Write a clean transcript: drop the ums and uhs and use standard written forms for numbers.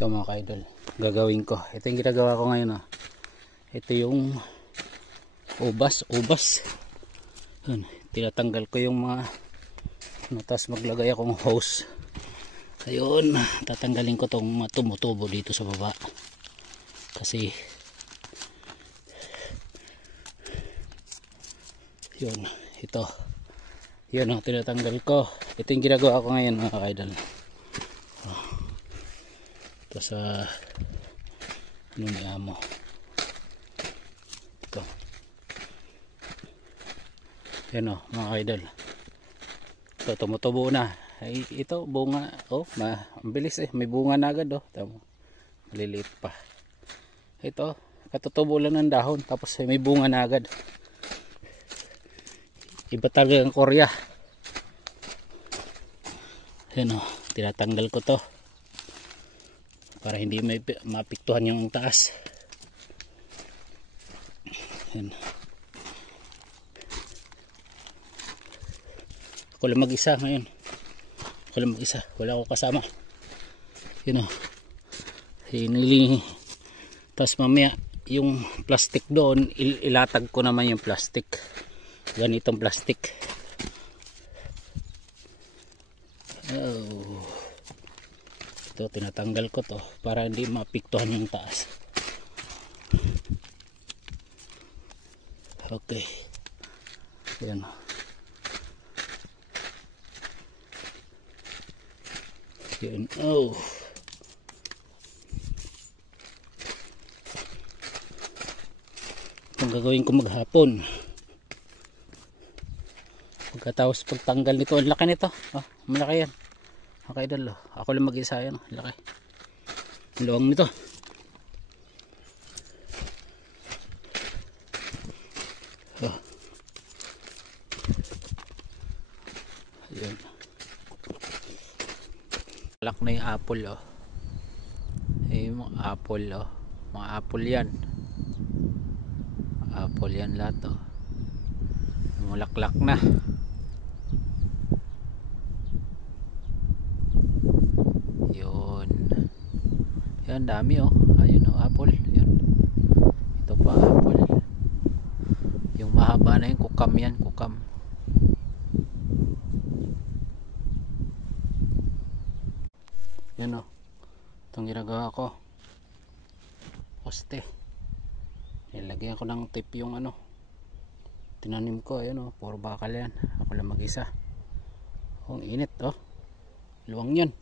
Ito mga ka-idol, gagawin ko. Ito yung ginagawa ko ngayon. Ito yung ubas. Yun, tinatanggal ko yung mga tapos maglagay akong hose. Ayun, tatanggalin ko tong tumutubo dito sa baba. Kasi yun, ito. Yun ang tinatanggal ko. Ito yung ginagawa ko ngayon mga ka-idol. Ito sa ano ni amo. Ito. Yan o mga ka-idol. Ito tumutubo na. Ay, ito bunga. Oh, ang bilis may bunga na agad Tama. Maliliit pa. Ito, katutubo lang ng dahon tapos may bunga na agad. Iba talaga ang Korea. Yan tinatanggal ko to para hindi may mapiktuhan yung taas. Yan. Ako lang mag-isa ngayon. Wala akong kasama. Yun tapos mamaya yung plastic doon, ilatag ko naman yung plastic. Ganitong plastic. Ito tinatanggal ko to para hindi mapiktuhan yung taas. Okay. Yan. Yun. Itong gagawin ko maghapon. Pagkatapos pagtanggal nito, ang laki nito. Malaki yan. Okay idol. Ako lang mag-isa yan. Laki. Ang luwang nito. Ayan. Malak na yung apple yung apple mga apple yan. Apple yan lahat mulaklak na. Yun. Yan dami ayun apple. Yun. Ito pa apple. Yung mahaba na yung kukam yan. Yan itong ginagawa ko. Poste. Nilagyan ko ng tape yung tinanim ko. Ayun puro bakal yan. Ako lang mag-isa. Ang init luwang yan.